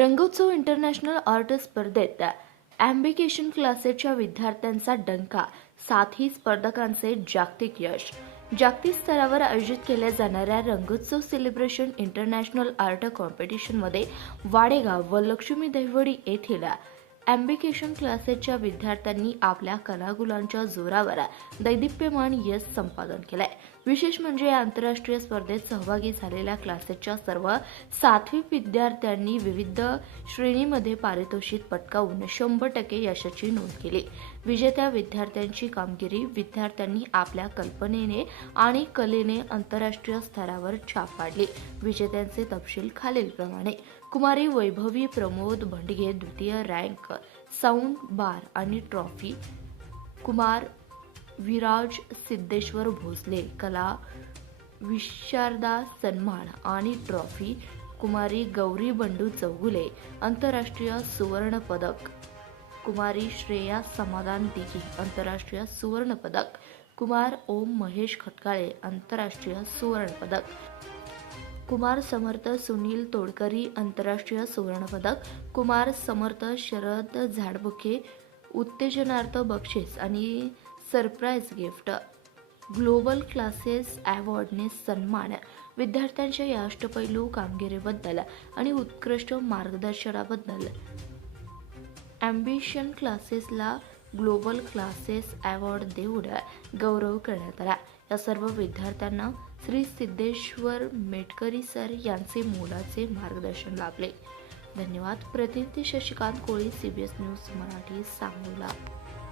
रंगोत्सव international art स्पर्धेत ॲम्बिकेशन क्लासेसच्या विद्यार्थ्यांचा डंका, 7ही स्पर्धकांचे जागतिक यश. जागतिक स्तरावर आयोजित केल्या जाणाऱ्या रंगोत्सव सेलिब्रेशन इंटरनॅशनल आर्ट कॉम्पिटिशनमध्ये वाडेगाव व लक्ष्मी देवडी येथील ॲम्बिकेशन क्लासेसच्या विद्यार्थ्यांनी आपल्या कलागुणांच्या जोरावर दैदिप्यमान यश संपादन केलंय. विशेष म्हणजे या आंतरराष्ट्रीय स्पर्धेत सहभागी झालेल्या क्लासेसच्या सर्व 7वी विद्यार्थ्यांनी विविध श्रेणीमध्ये पारितोषिक पटकावून 100% यशाची नोंद केली. विजेत्या विद्यार्थ्यांची कामगिरी, विद्यार्थ्यांनी आपल्या कल्पनेने आणि कलेने आंतरराष्ट्रीय स्तरावर छाप पाडली. विजेत्यांचे तपशील खालीलप्रमाणे: कुमारी वैभवी प्रमोद भंडगे द्वितीय रँक, साऊंड बार आणि ट्रॉफी. कुमार विराज सिद्धेश्वर भोसले कला विशारदा सन्मान आणि ट्रॉफी. कुमारी गौरी बंडू चौगुले आंतरराष्ट्रीय सुवर्ण पदक. कुमारी श्रेया समाधान दिघे आंतरराष्ट्रीय सुवर्ण पदक. कुमार ओम महेश खटकाळे आंतरराष्ट्रीय सुवर्ण पदक. कुमार समर्थ सुनील तोडकरी आंतरराष्ट्रीय सुवर्ण पदक. कुमार समर्थ शरद झाडबुके उत्तेजनार्थ बक्षीस आणि सरप्राईज गिफ्ट. ग्लोबल क्लासेस अवॉर्डने सन्मान. विद्यार्थ्यांच्या या अष्टपैलू कामगिरीबद्दल आणि उत्कृष्ट मार्गदर्शनाबद्दल ॲम्बिशन क्लासेसला ग्लोबल क्लासेस अवॉर्ड देऊन गौरव करण्यात आला. या सर्व विद्यार्थ्यांना श्री सिद्धेश्वर मेटकरी सर यांचे मोलाचे मार्गदर्शन लाभले. धन्यवाद. प्रतिनिधी शशिकांत कोळी, CBS न्यूज मराठी, सांगोला.